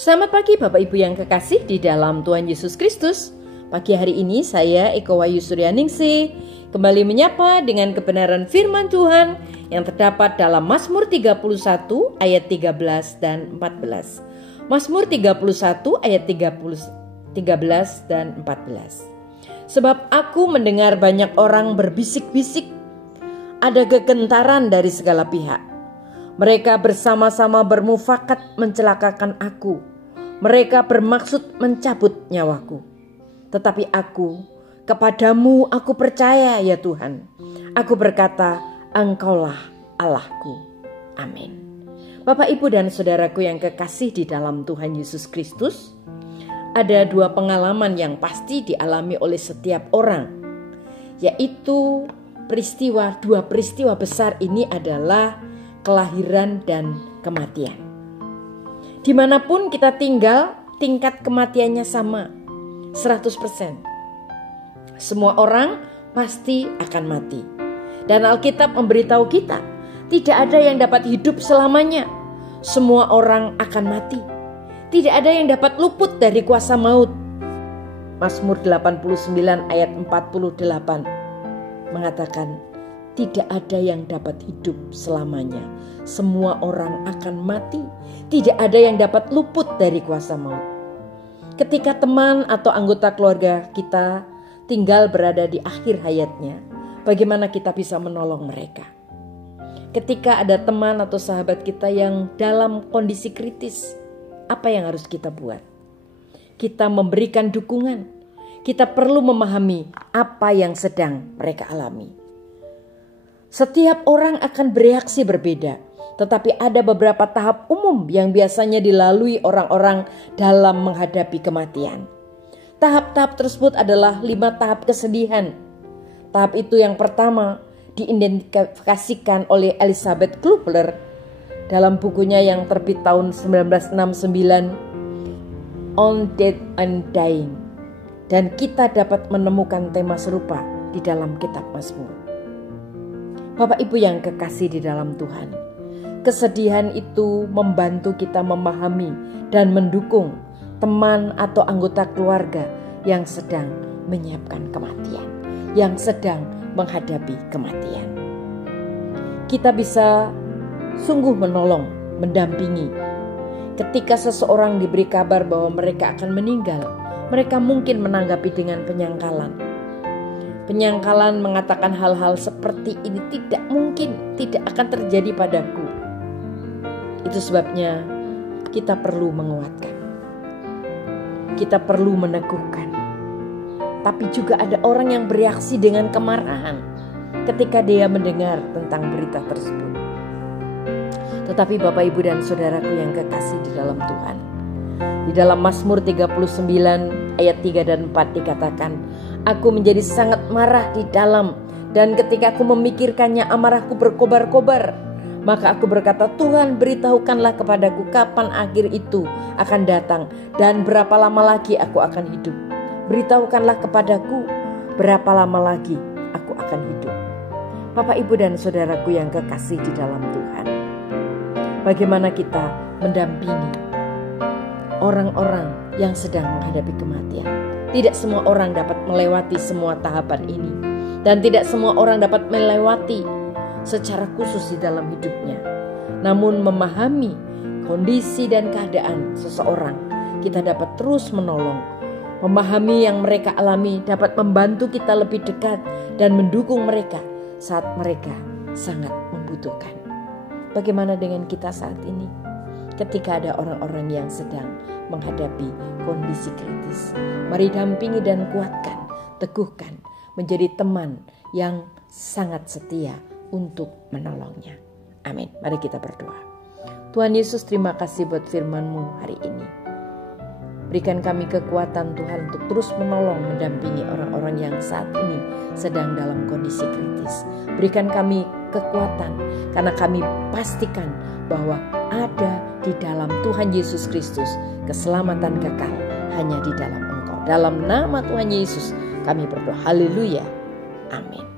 Selamat pagi Bapak Ibu yang kekasih di dalam Tuhan Yesus Kristus. Pagi hari ini saya Eko Wayu Suryaningsih kembali menyapa dengan kebenaran firman Tuhan yang terdapat dalam Mazmur 31 ayat 13 dan 14. Mazmur 31 ayat 13 dan 14. Sebab aku mendengar banyak orang berbisik-bisik, ada kegentaran dari segala pihak. Mereka bersama-sama bermufakat mencelakakan aku. Mereka bermaksud mencabut nyawaku. Tetapi aku, kepadamu aku percaya ya Tuhan. Aku berkata, Engkaulah Allahku. Amin. Bapak, Ibu, dan saudaraku yang kekasih di dalam Tuhan Yesus Kristus, ada dua pengalaman yang pasti dialami oleh setiap orang, yaitu dua peristiwa besar ini adalah kelahiran dan kematian. Dimanapun kita tinggal, tingkat kematiannya sama, 100%. Semua orang pasti akan mati. Dan Alkitab memberitahu kita, tidak ada yang dapat hidup selamanya. Semua orang akan mati. Tidak ada yang dapat luput dari kuasa maut. Mazmur 89 ayat 48 mengatakan, tidak ada yang dapat hidup selamanya. Semua orang akan mati. Tidak ada yang dapat luput dari kuasa maut. Ketika teman atau anggota keluarga kita tinggal berada di akhir hayatnya, bagaimana kita bisa menolong mereka? Ketika ada teman atau sahabat kita yang dalam kondisi kritis, apa yang harus kita buat? Kita memberikan dukungan. Kita perlu memahami apa yang sedang mereka alami. Setiap orang akan bereaksi berbeda, tetapi ada beberapa tahap umum yang biasanya dilalui orang-orang dalam menghadapi kematian. Tahap-tahap tersebut adalah 5 tahap kesedihan. Tahap itu yang pertama diidentifikasikan oleh Elizabeth Kubler dalam bukunya yang terbit tahun 1969, On Death and Dying. Dan kita dapat menemukan tema serupa di dalam kitab Mazmur. Bapak Ibu yang kekasih di dalam Tuhan, kesedihan itu membantu kita memahami dan mendukung teman atau anggota keluarga yang sedang menyiapkan kematian, yang sedang menghadapi kematian. Kita bisa sungguh menolong, mendampingi. Ketika seseorang diberi kabar bahwa mereka akan meninggal, mereka mungkin menanggapi dengan penyangkalan. Penyangkalan mengatakan hal-hal seperti ini tidak mungkin, tidak akan terjadi padaku. Itu sebabnya kita perlu menguatkan. Kita perlu meneguhkan. Tapi juga ada orang yang bereaksi dengan kemarahan ketika dia mendengar tentang berita tersebut. Tetapi Bapak, Ibu, dan saudaraku yang kekasih di dalam Tuhan, di dalam Mazmur 39 ayat 3 dan 4 dikatakan, aku menjadi sangat marah di dalam, dan ketika aku memikirkannya amarahku berkobar-kobar. Maka aku berkata, Tuhan, beritahukanlah kepadaku kapan akhir itu akan datang dan berapa lama lagi aku akan hidup. Beritahukanlah kepadaku berapa lama lagi aku akan hidup. Bapak, Ibu, dan saudaraku yang kekasih di dalam Tuhan, bagaimana kita mendampingi orang-orang yang sedang menghadapi kematian. Tidak semua orang dapat melewati semua tahapan ini, dan tidak semua orang dapat melewati secara khusus di dalam hidupnya. Namun memahami kondisi dan keadaan seseorang, kita dapat terus menolong. Memahami yang mereka alami dapat membantu kita lebih dekat dan mendukung mereka saat mereka sangat membutuhkan. Bagaimana dengan kita saat ini? Ketika ada orang-orang yang sedang menghadapi kondisi kritis, mari dampingi dan kuatkan, teguhkan, menjadi teman yang sangat setia untuk menolongnya. Amin. Mari kita berdoa. Tuhan Yesus, terima kasih buat firman-Mu hari ini. Berikan kami kekuatan Tuhan untuk terus menolong, mendampingi orang-orang yang saat ini sedang dalam kondisi kritis. Berikan kami kekuatan, karena kami pastikan bahwa ada di dalam Tuhan Yesus Kristus keselamatan kekal hanya di dalam Engkau. Dalam nama Tuhan Yesus kami berdoa. Haleluya. Amin.